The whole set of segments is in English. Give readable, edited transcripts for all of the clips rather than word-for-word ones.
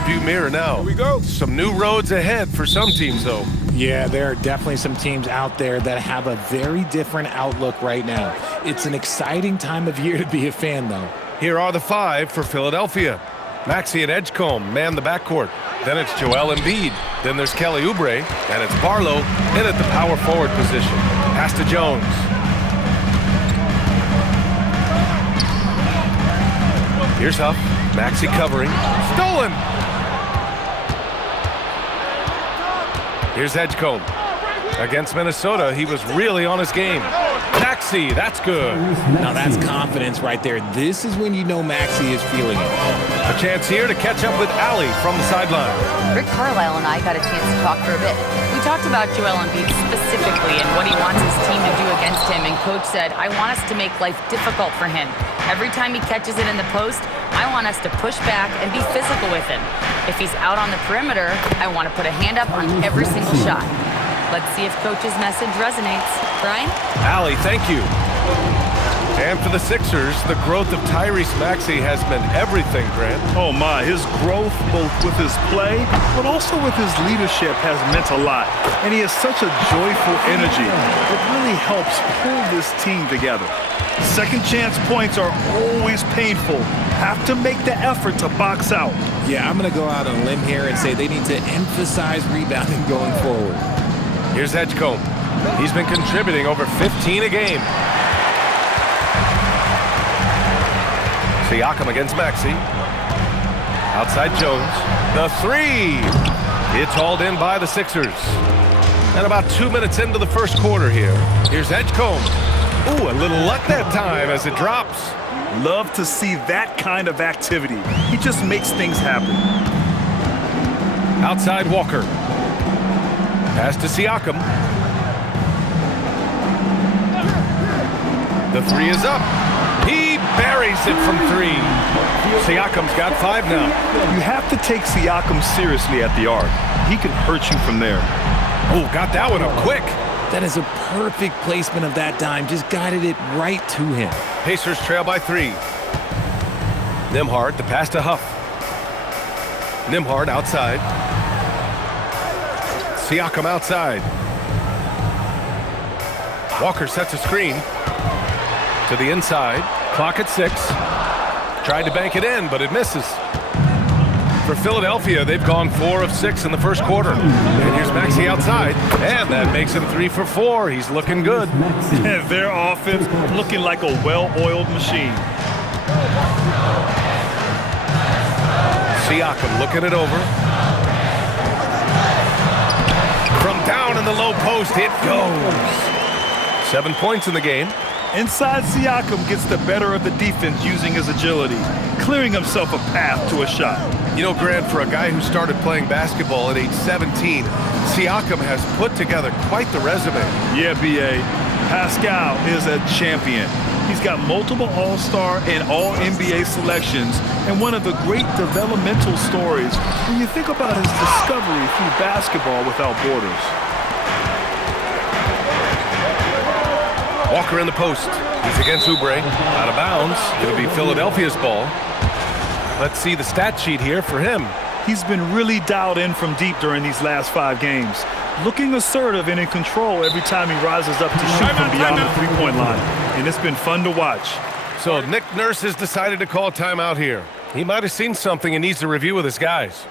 rearview mirror now. Here we go. Some new roads ahead for some teams, though. Yeah, there are definitely some teams out there that have a very different outlook right now. It's an exciting time of year to be a fan, though. Here are the 5 for Philadelphia. Maxey and Edgecombe man the backcourt. Then it's Joel Embiid. Then there's Kelly Oubre. And it's Barlow in at the power forward position. Pass to Jones. Here's Huff. Maxey covering. Stolen! Here's Edgecombe. Against Minnesota, he was really on his game. Maxey, that's good. Now that's confidence right there. This is when you know Maxey is feeling it. A chance here to catch up with Allie from the sideline. Rick Carlisle and I got a chance to talk for a bit. We talked about Joel Embiid specifically and what he wants his team to do against him, and Coach said, I want us to make life difficult for him. Every time he catches it in the post, I want us to push back and be physical with him. If he's out on the perimeter, I want to put a hand up on every single shot. Let's see if Coach's message resonates. Brian? Allie, thank you. And for the Sixers, the growth of Tyrese Maxey has meant everything, Grant. Oh my, his growth both with his play, but also with his leadership has meant a lot. And he has such a joyful energy. It really helps pull this team together. Second chance points are always painful. Have to make the effort to box out. Yeah, I'm going to go out on a limb here and say they need to emphasize rebounding going forward. Here's Edgecombe. He's been contributing over 15 a game. Siakam against Maxey. Outside Jones. The 3. It's hauled in by the Sixers. And about 2 minutes into the first quarter here. Here's Edgecombe. Ooh, a little luck that time as it drops. Love to see that kind of activity. He just makes things happen. Outside Walker. Pass to Siakam. The 3 is up. He buries it from 3. Siakam's got 5 now. You have to take Siakam seriously at the arc. He can hurt you from there. Oh, got that one up quick. That is a perfect placement of that dime. Just guided it right to him. Pacers trail by 3. Nembhard, the pass to Huff. Nembhard outside. Siakam outside. Walker sets a screen. To the inside. Clock at 6. Tried to bank it in, but it misses. For Philadelphia, they've gone 4 of 6 in the first quarter. And here's Maxey outside. And that makes him 3 for 4. He's looking good. Their offense looking like a well-oiled machine. Siakam looking it over. From down in the low post, it goes. 7 points in the game. Inside, Siakam gets the better of the defense using his agility, clearing himself a path to a shot. You know, Grant, for a guy who started playing basketball at age 17, Siakam has put together quite the resume. Yeah, B.A. Pascal is a champion. He's got multiple All-Star and All-NBA selections, and one of the great developmental stories when you think about his discovery through basketball without borders. Walker in the post. He's against Oubre. Out of bounds. It'll be Philadelphia's ball. Let's see the stat sheet here for him. He's been really dialed in from deep during these last 5 games. Looking assertive and in control every time he rises up to shoot from beyond the three-point line. And it's been fun to watch. So Nick Nurse has decided to call timeout here. He might have seen something and needs to review with his guys.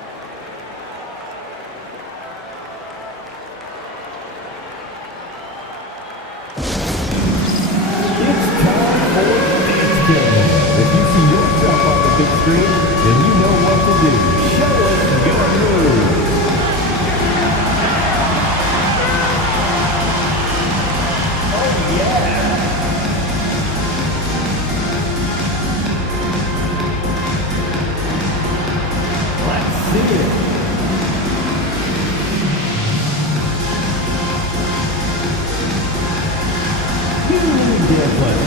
If you see yourself on the big screen, then you know what to do. Show us your moves. Oh, yeah. Let's see it. Beautiful.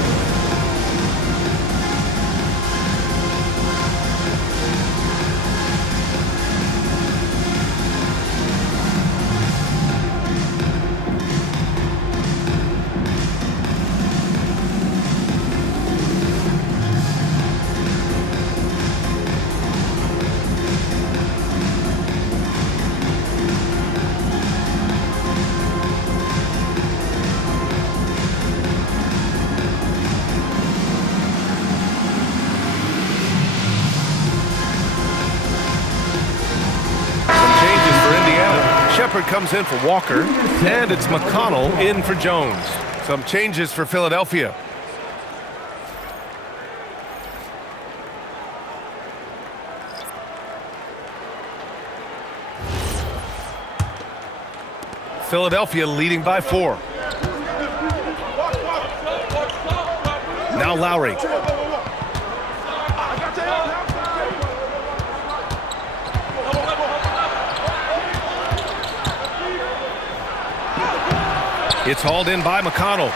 Shepard comes in for Walker, and it's McConnell in for Jones. Some changes for Philadelphia. Philadelphia leading by 4. Now Lowry. It's hauled in by McConnell.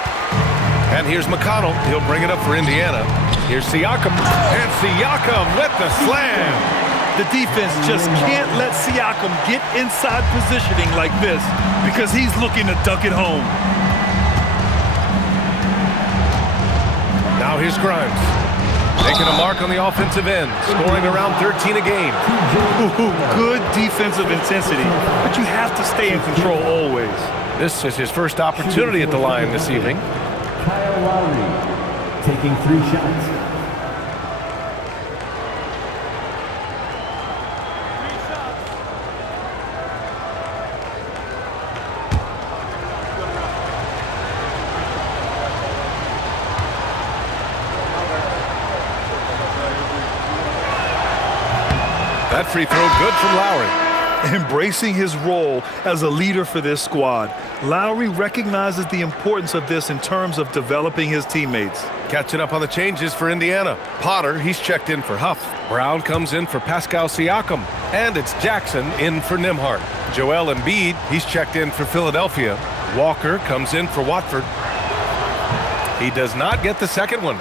And here's McConnell. He'll bring it up for Indiana. Here's Siakam. And Siakam with the slam. The defense just can't let Siakam get inside positioning like this because he's looking to dunk it home. Now here's Grimes. Making a mark on the offensive end, scoring around 13 a game. Good defensive intensity, but you have to stay in control always. This is his first opportunity at the line this evening. Kyle Lowry taking 3 shots. That free throw good from Lowry. Embracing his role as a leader for this squad, Lowry recognizes the importance of this in terms of developing his teammates. Catching up on the changes for Indiana. Potter, he's checked in for Huff. Brown comes in for Pascal Siakam. And it's Jackson in for Nembhard. Joel Embiid, he's checked in for Philadelphia. Walker comes in for Watford. He does not get the second one.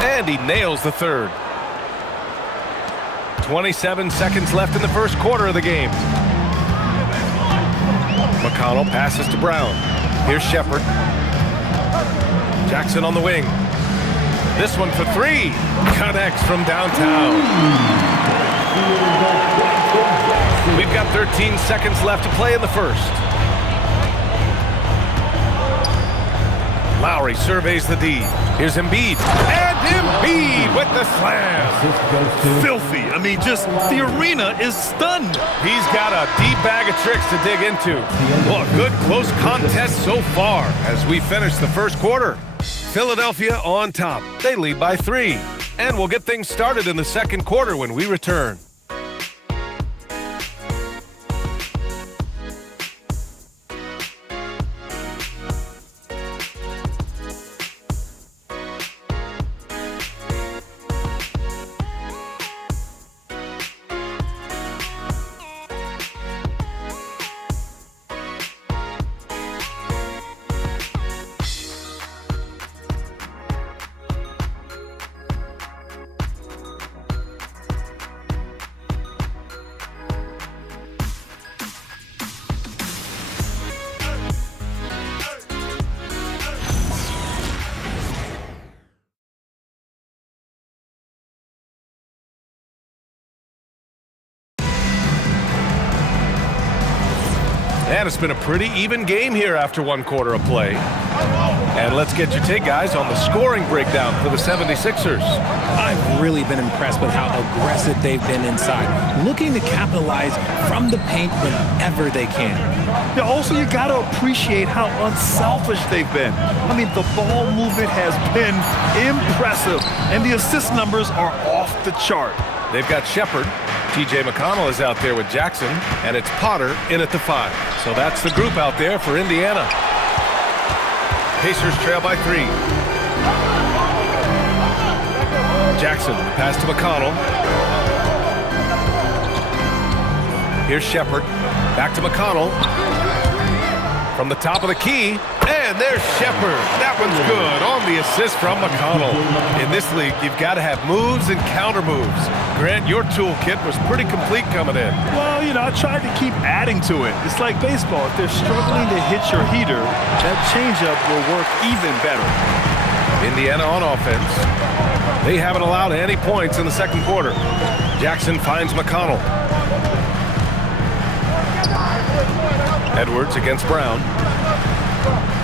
And he nails the third. 27 seconds left in the first quarter of the game. McConnell passes to Brown. Here's Shepard. Jackson on the wing. This one for 3. Connects from downtown. We've got 13 seconds left to play in the first. Lowry surveys the D. Here's Embiid. And Embiid with the slam. Filthy. I mean, just the arena is stunned. He's got a deep bag of tricks to dig into. Well, a good close contest so far as we finish the first quarter. Philadelphia on top. They lead by 3. And we'll get things started in the second quarter when we return. And it's been a pretty even game here after one quarter of play. And let's get your take, guys, on the scoring breakdown for the 76ers. I've really been impressed with how aggressive they've been inside, looking to capitalize from the paint whenever they can. Now, also, you got to appreciate how unselfish they've been. I mean, the ball movement has been impressive, and the assist numbers are off the chart. They've got Shepard. T.J. McConnell is out there with Jackson, and it's Potter in at the 5. So that's the group out there for Indiana. Pacers trail by 3. Jackson, pass to McConnell. Here's Shepard. Back to McConnell. From the top of the key. And there's Shepard. That one's good on the assist from McConnell. In this league, you've got to have moves and counter moves. Grant, your toolkit was pretty complete coming in. Well, you know, I tried to keep adding to it. It's like baseball. If they're struggling to hit your heater, that changeup will work even better. Indiana on offense. They haven't allowed any points in the second quarter. Jackson finds McConnell. Edwards against Brown.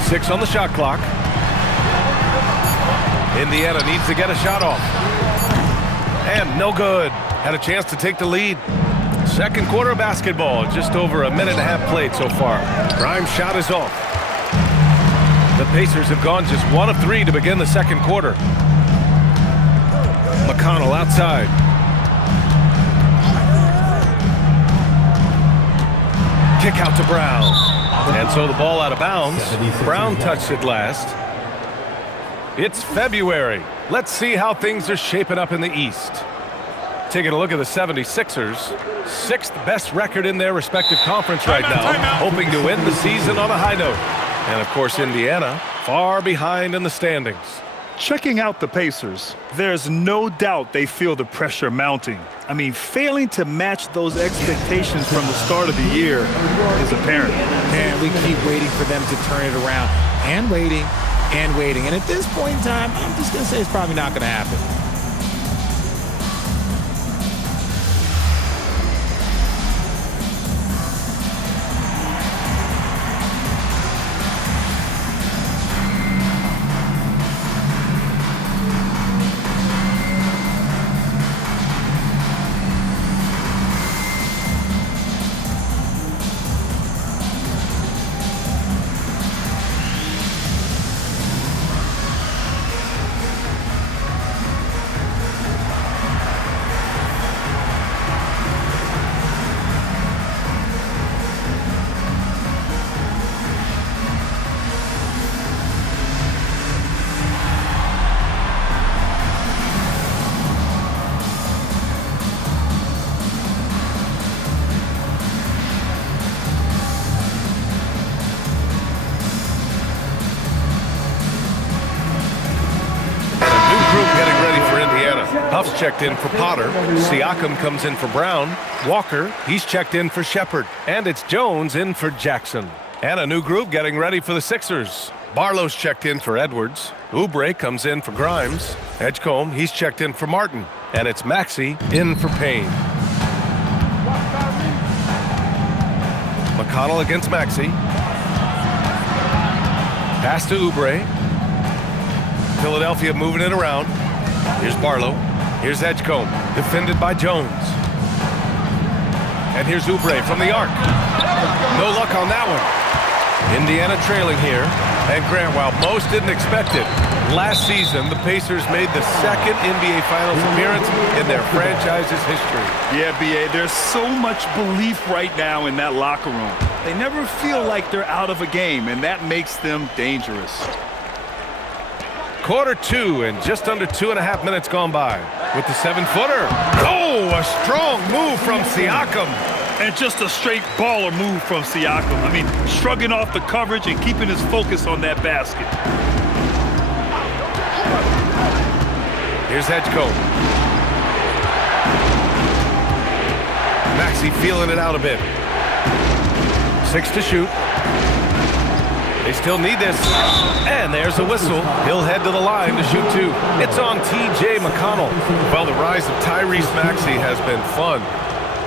6 on the shot clock. Indiana needs to get a shot off. And no good. Had a chance to take the lead. Second quarter basketball, just over a minute and a half played so far. Grimes' shot is off. The Pacers have gone just 1 of 3 to begin the second quarter. McConnell outside. Kick out to Brown. And so the ball out of bounds. Brown touched it last. It's February. Let's see how things are shaping up in the East. Taking a look at the 76ers. 6th best record in their respective conference right now. Hoping to end the season on a high note. And of course, Indiana far behind in the standings. Checking out the Pacers, there's no doubt they feel the pressure mounting. I mean, failing to match those expectations from the start of the year is apparent. And we keep waiting for them to turn it around. And waiting, and waiting. And at this point in time, I'm just going to say it's probably not going to happen. Huff's checked in for Potter. Siakam comes in for Brown. Walker, he's checked in for Shepherd. And it's Jones in for Jackson. And a new group getting ready for the Sixers. Barlow's checked in for Edwards. Oubre comes in for Grimes. Edgecombe, he's checked in for Martin. And it's Maxey in for Payne. McConnell against Maxey. Pass to Oubre. Philadelphia moving it around. Here's Barlow. Here's Edgecombe, defended by Jones. And here's Oubre from the arc. No luck on that one. Indiana trailing here. And Grant, while most didn't expect it, last season the Pacers made the second NBA Finals appearance in their franchise's history. Yeah, B.A., there's so much belief right now in that locker room. They never feel like they're out of a game, and that makes them dangerous. Quarter 2 and just under 2.5 minutes gone by with the 7-footer. Oh, a strong move from Siakam. And just a straight baller move from Siakam. I mean, shrugging off the coverage and keeping his focus on that basket. Here's Edgecombe. Maxey feeling it out a bit. 6 to shoot. They still need this. And there's a whistle. He'll head to the line to shoot 2. It's on T.J. McConnell. Well, the rise of Tyrese Maxey has been fun.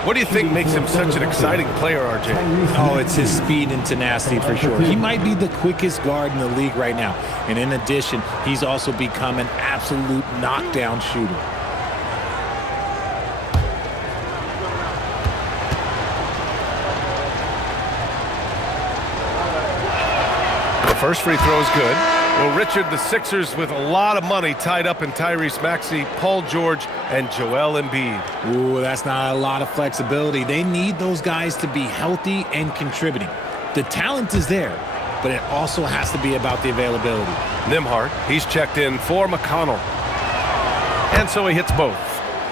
What do you think makes him such an exciting player, RJ? Oh, it's his speed and tenacity for sure. He might be the quickest guard in the league right now. And in addition, he's also become an absolute knockdown shooter. First free throw is good. Well, Richard, the Sixers with a lot of money tied up in Tyrese Maxey, Paul George, and Joel Embiid. Ooh, that's not a lot of flexibility. They need those guys to be healthy and contributing. The talent is there, but it also has to be about the availability. Nembhard, he's checked in for McConnell. And so he hits both.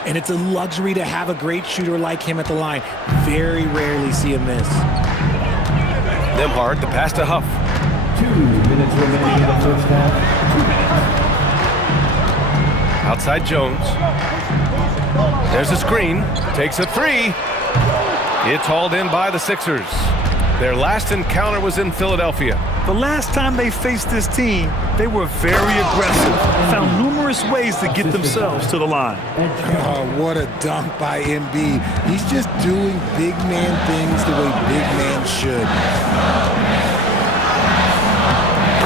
And it's a luxury to have a great shooter like him at the line. Very rarely see him miss. Nembhard, the pass to Huff. 2 minutes remaining in the first half. Outside Jones. There's a screen. Takes a 3. It's hauled in by the Sixers. Their last encounter was in Philadelphia. The last time they faced this team, They were very aggressive, found numerous ways to get themselves to the line. Oh, what a dunk by Embiid. He's just doing big man things the way big man should.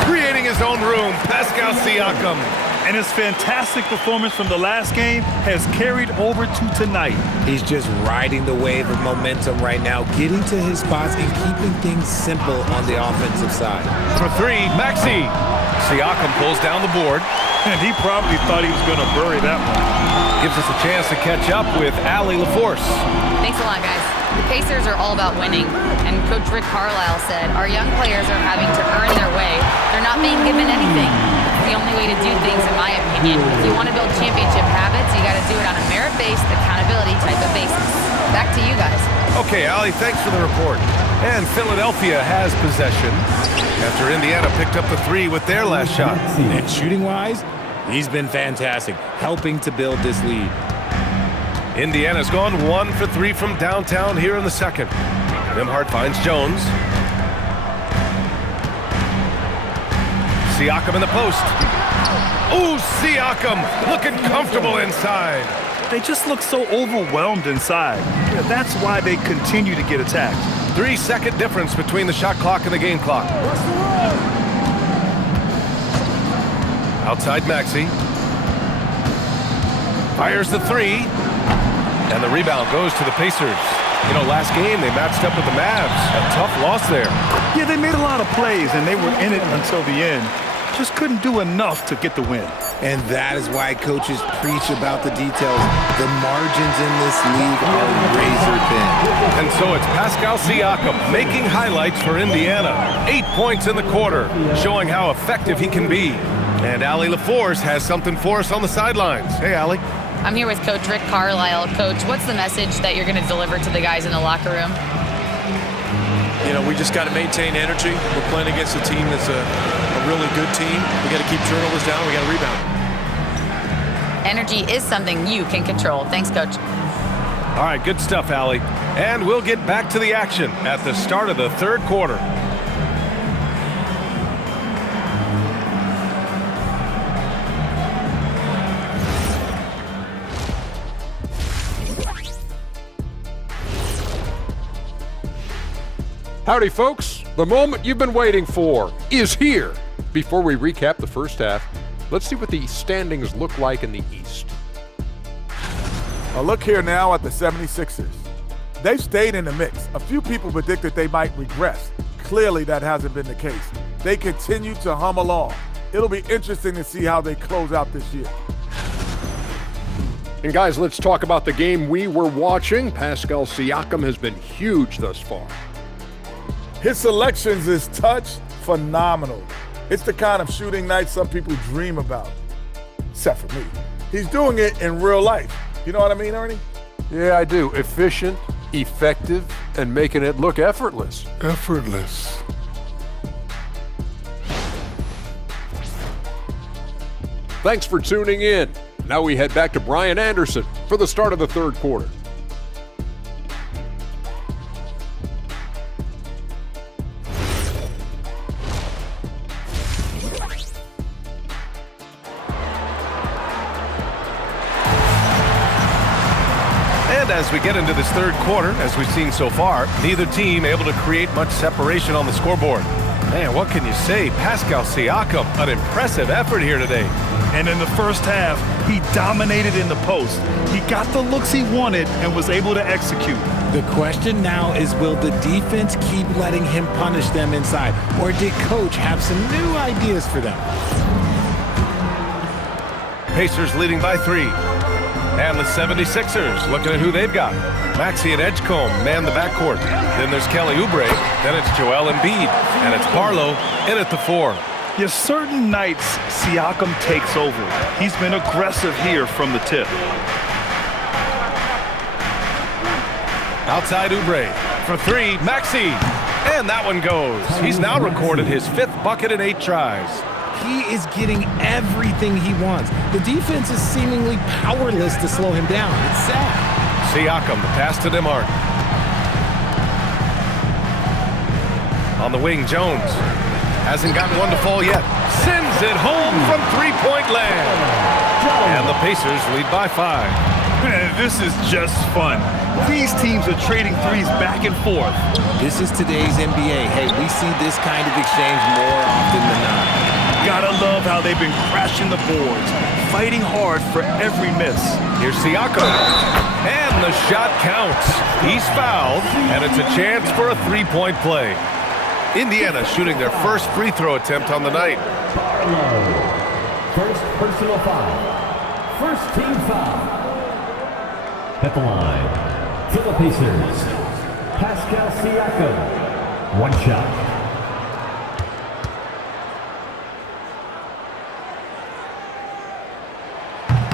Creating his own room, Pascal Siakam. And his fantastic performance from the last game has carried over to tonight. He's just riding the wave of momentum right now, getting to his spots and keeping things simple on the offensive side. For three, Maxey. Siakam pulls down the board. And he probably thought he was going to bury that one. Gives us a chance to catch up with Allie LaForce. Thanks a lot, guys. The Pacers are all about winning, and Coach Rick Carlisle said, our young players are having to earn their way. They're not being given anything. It's the only way to do things, in my opinion. If you want to build championship habits, you got to do it on a merit-based, accountability type of basis. Back to you guys. Okay, Allie, thanks for the report. And Philadelphia has possession after Indiana picked up the three with their last shot. And shooting-wise, he's been fantastic, helping to build this lead. Indiana's gone 1 for 3 from downtown here in the second. Nembhard finds Jones. Siakam in the post. Ooh, Siakam looking comfortable inside. They just look so overwhelmed inside. Yeah, that's why they continue to get attacked. 3-second difference between the shot clock and the game clock. Outside Maxey. Fires the three. And the rebound goes to the Pacers. You know, last game they matched up with the Mavs. A tough loss there. Yeah, they made a lot of plays, and they were in it until the end. Just couldn't do enough to get the win. And that is why coaches preach about the details. The margins in this league are razor thin. And so it's Pascal Siakam making highlights for Indiana. 8 points in the quarter, showing how effective he can be. And Allie LaForce has something for us on the sidelines. Hey, Allie. I'm here with Coach Rick Carlisle. Coach, what's the message that you're going to deliver to the guys in the locker room? You know, we just got to maintain energy. We're playing against a team that's a really good team. We got to keep turnovers down. We got to rebound. Energy is something you can control. Thanks, Coach. All right, good stuff, Allie. And we'll get back to the action at the start of the third quarter. Howdy, folks. The moment you've been waiting for is here. Before we recap the first half, let's see what the standings look like in the East. A look here now at the 76ers. They've stayed in the mix. A few people predicted they might regress. Clearly, that hasn't been the case. They continue to hum along. It'll be interesting to see how they close out this year. And guys, let's talk about the game we were watching. Pascal Siakam has been huge thus far. His selections is touch phenomenal. It's the kind of shooting night some people dream about, except for me. He's doing it in real life. You know what I mean, Ernie? Yeah, I do. Efficient, effective, and making it look effortless. Effortless. Thanks for tuning in. Now we head back to Brian Anderson for the start of the third quarter. As we get into this third quarter, as we've seen so far, neither team able to create much separation on the scoreboard. Man, what can you say? Pascal Siakam, an impressive effort here today. And in the first half, he dominated in the post. He got the looks he wanted and was able to execute. The question now is, will the defense keep letting him punish them inside? Or did Coach have some new ideas for them? Pacers leading by 3. And the 76ers looking at who they've got. Maxey and Edgecombe man the backcourt. Then there's Kelly Oubre. Then it's Joel Embiid. And it's Barlow in at the 4. Yes, certain nights Siakam takes over. He's been aggressive here from the tip. Outside Oubre for 3. Maxey. And that one goes. He's now recorded his 5th bucket in 8 tries. He is getting everything he wants. The defense is seemingly powerless to slow him down. It's sad. Siakam, the pass to Nembhard. On the wing, Jones. Hasn't gotten one to fall yet. sends it home from three-point land. And the Pacers lead by 5. Man, this is just fun. These teams are trading threes back and forth. This is today's NBA. Hey, we see this kind of exchange more often than not. Gotta love how they've been crashing the boards, fighting hard for every miss. Here's Siakam. And the shot counts. He's fouled, and it's a chance for a three-point play. Indiana shooting their first free throw attempt on the night. First personal foul. First team foul. At the line, for the Pacers, Pascal Siakam. One shot.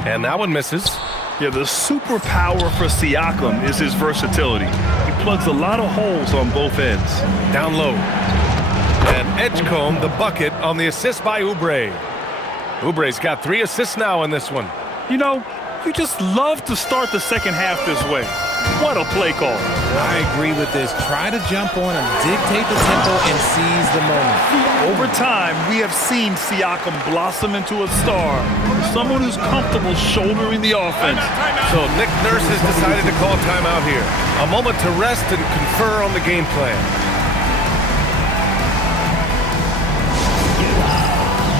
And that one misses. Yeah, the superpower for Siakam is his versatility. He plugs a lot of holes on both ends. Down low. And Edgecombe the bucket on the assist by Oubre. Oubre's got 3 assists now in this one. You know, you just love to start the second half this way. What a play call. I agree with this. Try to jump on him, dictate the tempo, and seize the moment. Over time, we have seen Siakam blossom into a star, someone who's comfortable shouldering the offense. So Nick Nurse has decided to call timeout here. A moment to rest and confer on the game plan.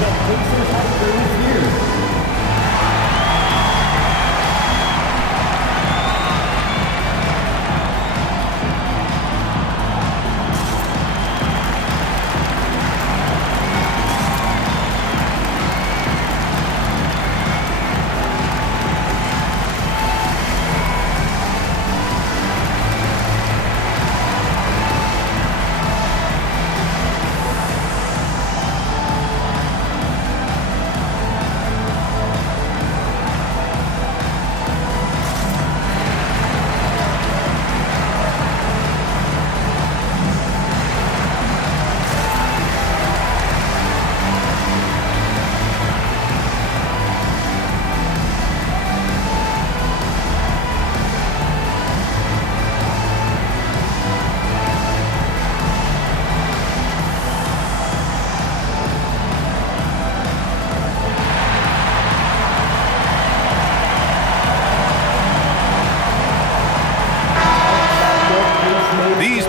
The Pacers have third here.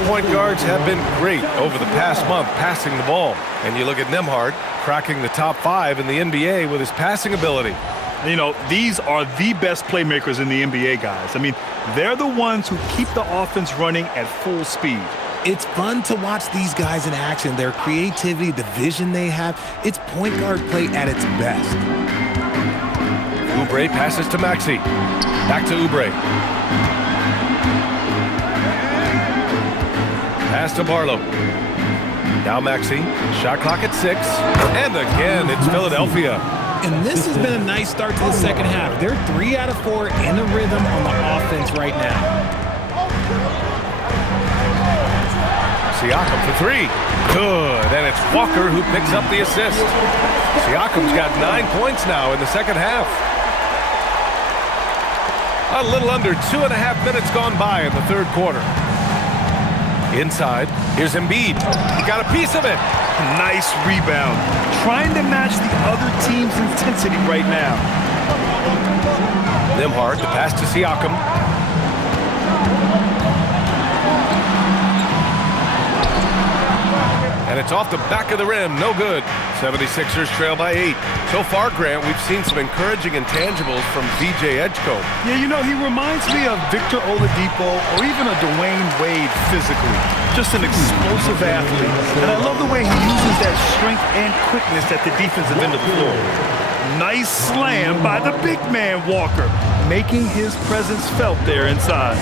Point guards have been great over the past month passing the ball. And you look at Nembhard cracking the top 5 in the NBA with his passing ability. You know, these are the best playmakers in the NBA, guys. I mean, they're the ones who keep the offense running at full speed. It's fun to watch these guys in action. Their creativity, the vision they have, it's point guard play at its best. Oubre passes to Maxey. Back to Oubre. Pass to Barlow. Now Maxey. Shot clock at 6. And again, it's Philadelphia. And this has been a nice start to the second half. They're 3 out of 4 in a rhythm on the offense right now. Siakam for 3. Good. And it's Walker who picks up the assist. Siakam's got 9 points now in the second half. A little under 2.5 minutes gone by in the third quarter. Inside, here's Embiid. He got a piece of it. Nice rebound. Trying to match the other team's intensity right now. Nembhard, the pass to Siakam. And it's off the back of the rim. No good. 76ers trail by 8. So far, Grant, we've seen some encouraging intangibles from VJ Edgecombe. Yeah, you know, he reminds me of Victor Oladipo or even a Dwayne Wade physically. Just an explosive athlete. And I love the way he uses that strength and quickness at the defensive end of the floor. Nice slam by the big man, Walker, making his presence felt there inside.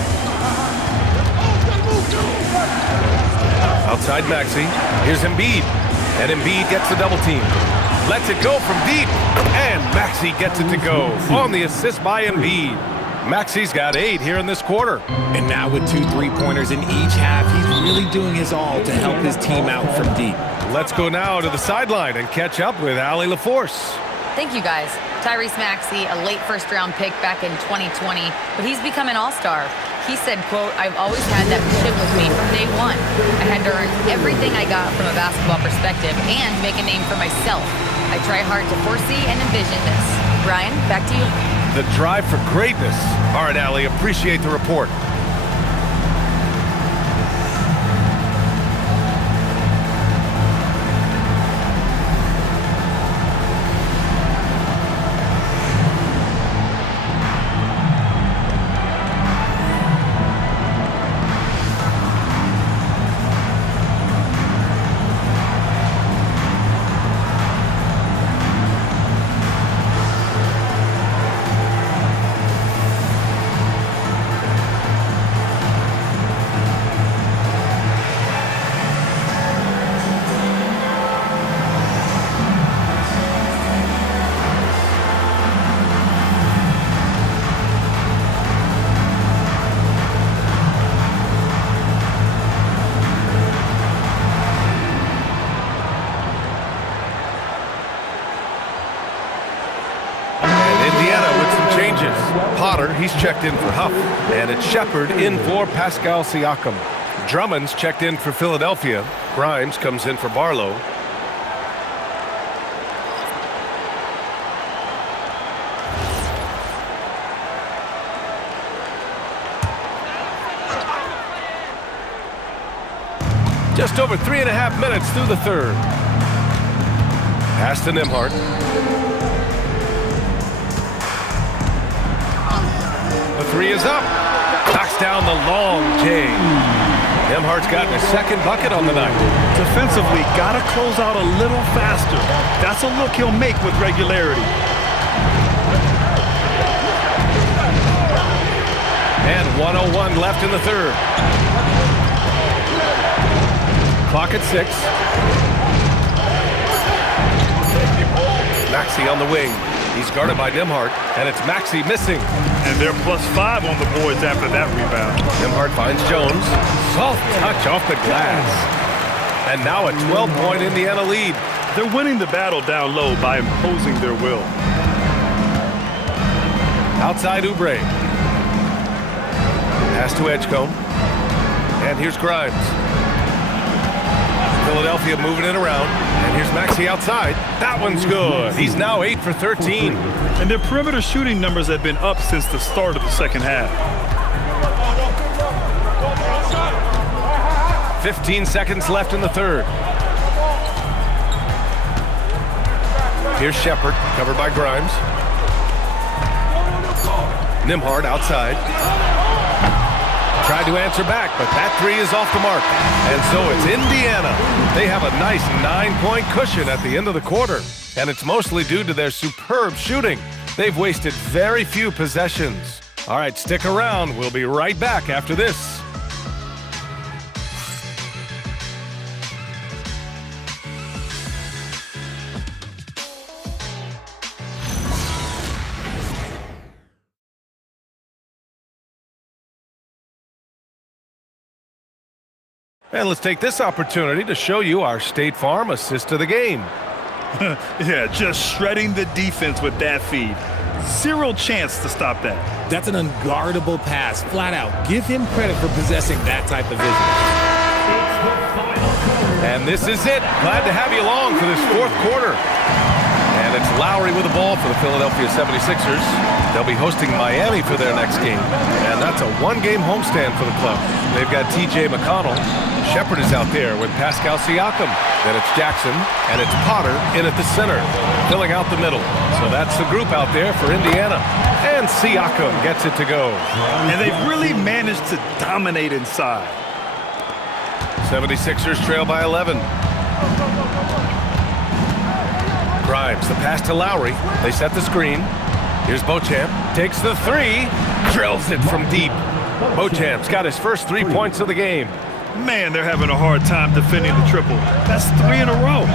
Outside Maxey. Here's Embiid. And Embiid gets the double team. Lets it go from deep. And Maxey gets it to go on the assist by Embiid. Maxey's got 8 here in this quarter. And now with 2 3-pointers in each half, he's really doing his all to help his team out from deep. Let's go now to the sideline and catch up with Allie LaForce. Thank you, guys. Tyrese Maxey, a late first-round pick back in 2020, but he's become an all-star. He said, quote, "I've always had that chip with me from day one. I had to earn everything I got from a basketball perspective and make a name for myself. I try hard to foresee and envision this. Brian, back to you. The drive for greatness. All right, Allie, appreciate the report. Potter, he's checked in for Huff. And it's Shepard in for Pascal Siakam. Drummond's checked in for Philadelphia. Grimes comes in for Barlow. Just over 3.5 minutes through the third. Pass to Nembhard. The three is up. Knocks down the long J. Nembhard's gotten a second bucket on the night. Defensively, gotta close out a little faster. That's a look he'll make with regularity. And 1:01 left in the third. Clock at 6. Maxey on the wing. He's guarded by Nembhard, and it's Maxey missing. And they're +5 on the boards after that rebound. Nembhard finds Jones. Soft touch off the glass. And now a 12-point Indiana lead. They're winning the battle down low by imposing their will. Outside Oubre. Pass to Edgecombe. And here's Grimes. Philadelphia moving it around. And here's Maxey outside. That one's good. He's now 8 for 13. And their perimeter shooting numbers have been up since the start of the second half. 15 seconds left in the third. Here's Shepard, covered by Grimes. Nembhard outside. Tried to answer back, but that three is off the mark. And so it's Indiana. They have a nice 9-point cushion at the end of the quarter. And it's mostly due to their superb shooting. They've wasted very few possessions. All right, stick around. We'll be right back after this. And let's take this opportunity to show you our State Farm assist of the game. Yeah, just shredding the defense with that feed. Zero chance to stop that. That's an unguardable pass, flat out. Give him credit for possessing that type of vision. And this is it. Glad to have you along for this fourth quarter. And it's Lowry with the ball for the Philadelphia 76ers. They'll be hosting Miami for their next game. And that's a one-game homestand for the club. They've got T.J. McConnell. Shepard is out there with Pascal Siakam. Then it's Jackson, and it's Potter in at the center, filling out the middle. So that's the group out there for Indiana. And Siakam gets it to go. And they've really managed to dominate inside. 76ers trail by 11. Grimes, the pass to Lowry. They set the screen. Here's Beauchamp. Takes the three. Drills it from deep. Beauchamp's got his first 3 points of the game. Man, they're having a hard time defending the triple. That's 3 in a row.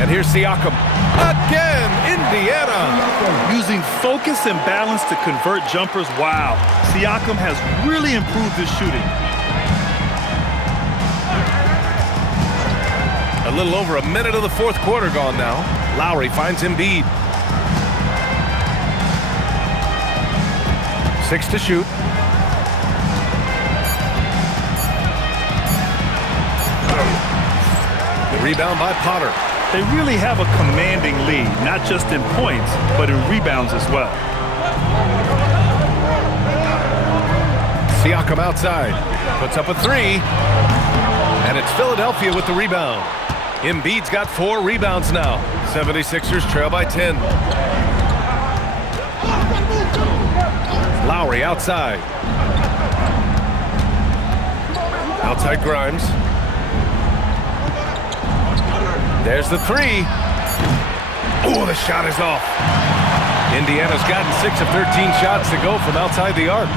And here's Siakam. Again, Indiana. Using focus and balance to convert jumpers. Wow. Siakam has really improved his shooting. A little over a minute of the fourth quarter gone now. Lowry finds Embiid. 6 to shoot. Rebound by Potter. They really have a commanding lead, not just in points, but in rebounds as well. Siakam outside. Puts up a three. And it's Philadelphia with the rebound. Embiid's got 4 rebounds now. 76ers trail by 10. Lowry outside. Outside Grimes. There's the three. Oh, the shot is off. Indiana's gotten 6 of 13 shots to go from outside the arc.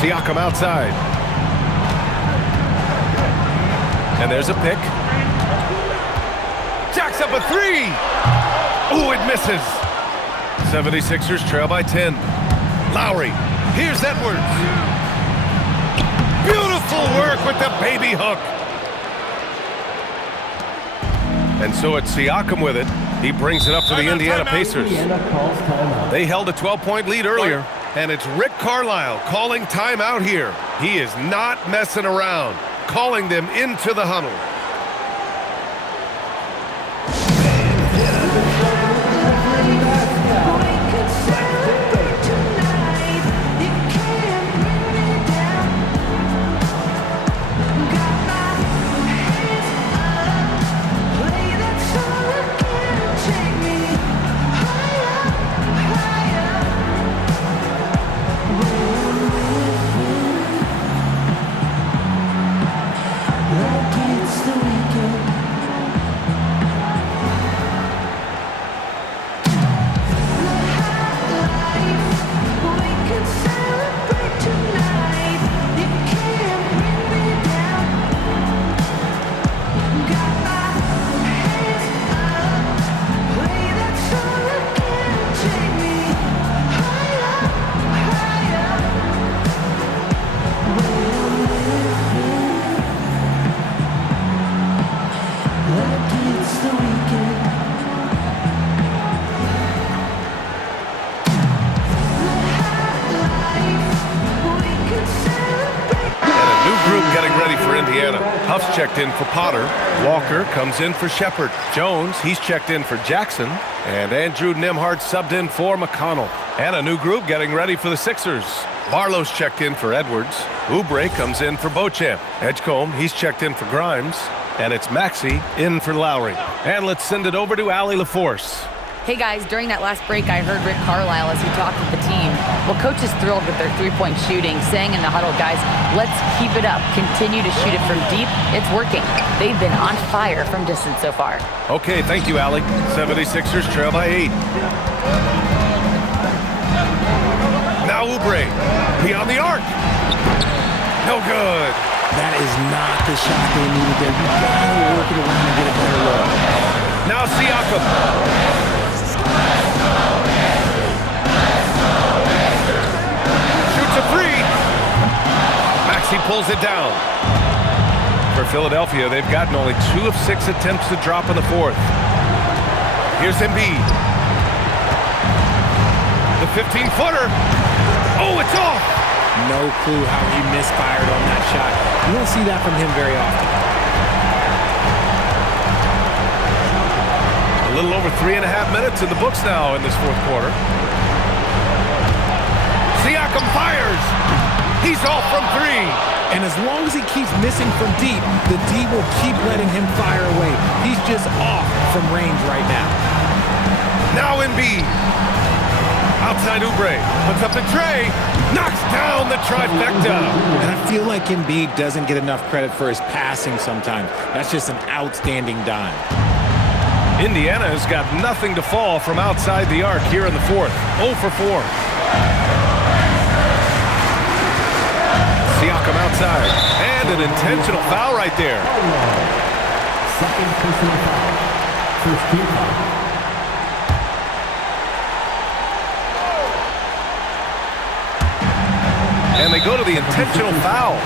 Siakam outside. And there's a pick. Jacks up a three. Oh, it misses. 76ers trail by 10. Lowry. Here's Edwards. Beautiful work with the baby hook. And so it's Siakam with it. He brings it up to the Indiana Pacers. They held a 12-point lead earlier, and it's Rick Carlisle calling timeout here. He is not messing around, calling them into the huddle. Huff's checked in for Potter. Walker comes in for Shepard. Jones, he's checked in for Jackson. And Andrew Nembhard subbed in for McConnell. And a new group getting ready for the Sixers. Barlow's checked in for Edwards. Oubre comes in for Beauchamp. Edgecombe, he's checked in for Grimes. And it's Maxey in for Lowry. And let's send it over to Allie LaForce. Hey guys, during that last break, I heard Rick Carlisle as he talked with the team. Well, coach is thrilled with their three-point shooting, saying in the huddle, guys, let's keep it up. Continue to shoot it from deep. It's working. They've been on fire from distance so far. Okay, thank you, Allie. 76ers trail by 8. Now Oubre, beyond the arc. No good. That is not the shot they needed there. You gotta work it around and get a better look. Now Siakam. Shoots a three. Maxey pulls it down. For Philadelphia, they've gotten only 2 of 6 attempts to drop in the fourth. Here's Embiid. The 15-footer. Oh, it's off. No clue how he misfired on that shot. You don't see that from him very often. A little over 3.5 minutes in the books now in this fourth quarter. Siakam fires. He's off from 3. And as long as he keeps missing from deep, the D will keep letting him fire away. He's just off from range right now. Now Embiid. Outside Oubre. Puts up the tray. Knocks down the trifecta. And I feel like Embiid doesn't get enough credit for his passing sometimes. That's just an outstanding dime. Indiana has got nothing to fall from outside the arc here in the fourth. 0 for 4. Siakam outside. And an intentional foul right there. Second personal foul. First team foul. And they go to the intentional foul.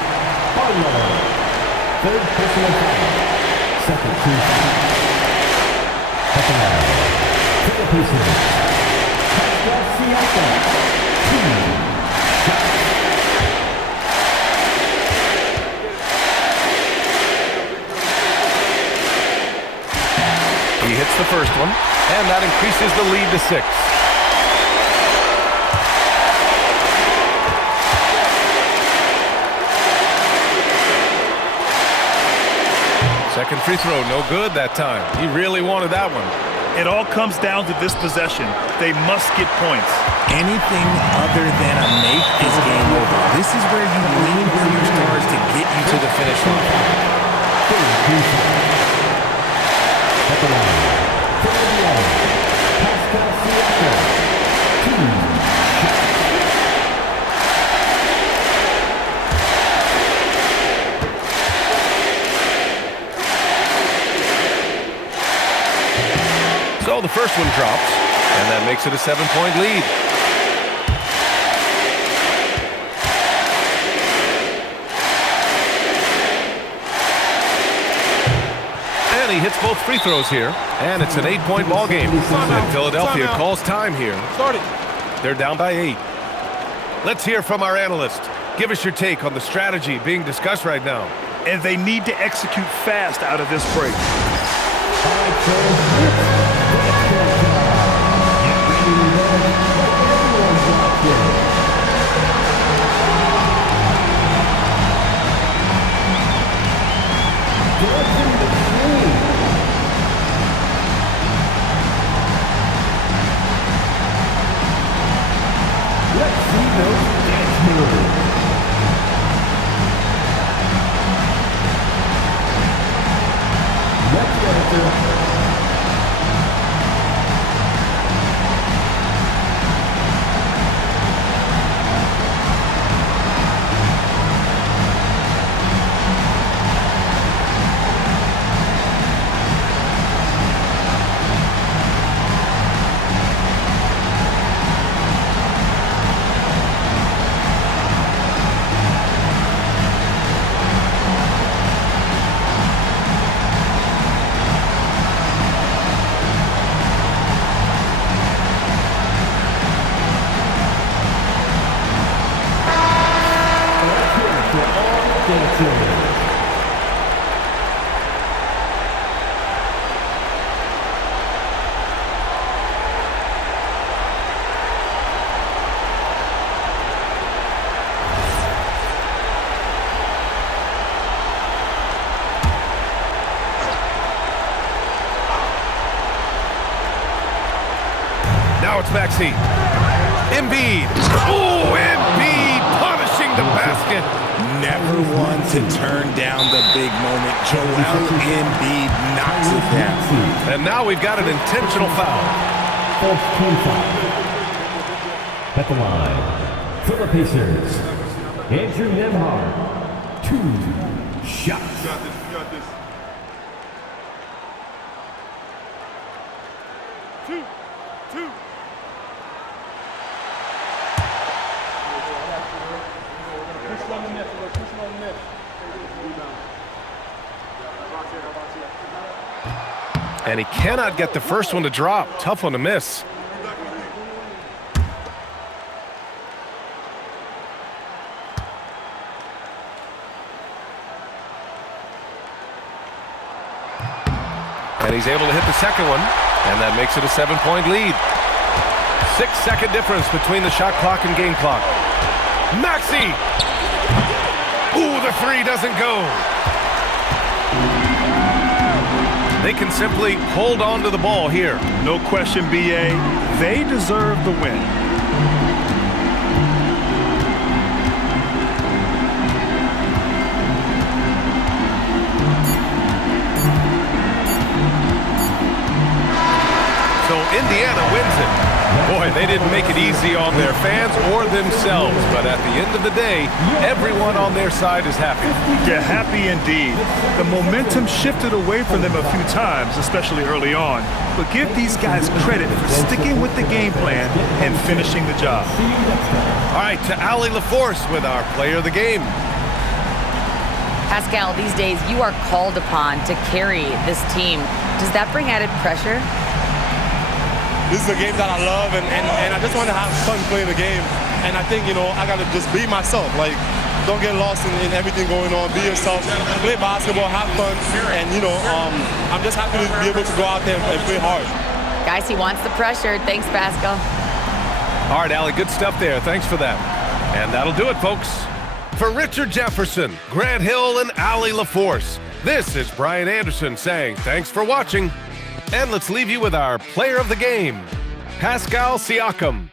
Third personal foul. Second team foul. Pascal Siakam. 2 shots. the first one, and that increases the lead to 6. Second free throw, no good that time. He really wanted that one. It all comes down to this possession. They must get points. Anything other than a make is game over. This is where you lean on your stars to get you to the finish line. At the line, Pascal Siakam, 2 So the first one drops, and that makes it a 7-point lead. And he hits both free throws here, and it's an 8-point ball game. And Philadelphia calls time here. They're down by 8. Let's hear from our analyst. Give us your take on the strategy being discussed right now. And they need to execute fast out of this break. Let's see those dance moves. Let's go. Now it's Maxey. Embiid. Oh, Embiid punishing the basket. Never one to turn down the big moment. Joel Embiid knocks it down. And now we've got an intentional foul. First team foul. At the line, for the Pacers, Andrew Nembhard, 2 shots. You got this. 2. And he cannot get the first one to drop. Tough one to miss. And he's able to hit the second one, and that makes it a 7-point lead. 6-second difference between the shot clock and game clock. Maxey! Ooh, the 3 doesn't go. They can simply hold on to the ball here. No question, B.A. They deserve the win. So Indiana wins it. Boy, they didn't make it easy on their fans or themselves, but at the end of the day, everyone on their side is happy. Yeah, happy indeed. The momentum shifted away from them a few times, especially early on. But give these guys credit for sticking with the game plan and finishing the job. All right, to Allie LaForce with our player of the game. Pascal, these days you are called upon to carry this team. Does that bring added pressure? This is a game that I love, and I just want to have fun playing the game. And I think, I got to just be myself. Like, don't get lost in everything going on. Be yourself, play basketball, have fun, and I'm just happy to be able to go out there and play hard. Guys, he wants the pressure. Thanks, Pascal. All right, Allie, good stuff there. Thanks for that. And that'll do it, folks. For Richard Jefferson, Grant Hill, and Allie LaForce, this is Brian Anderson saying thanks for watching. And let's leave you with our player of the game, Pascal Siakam.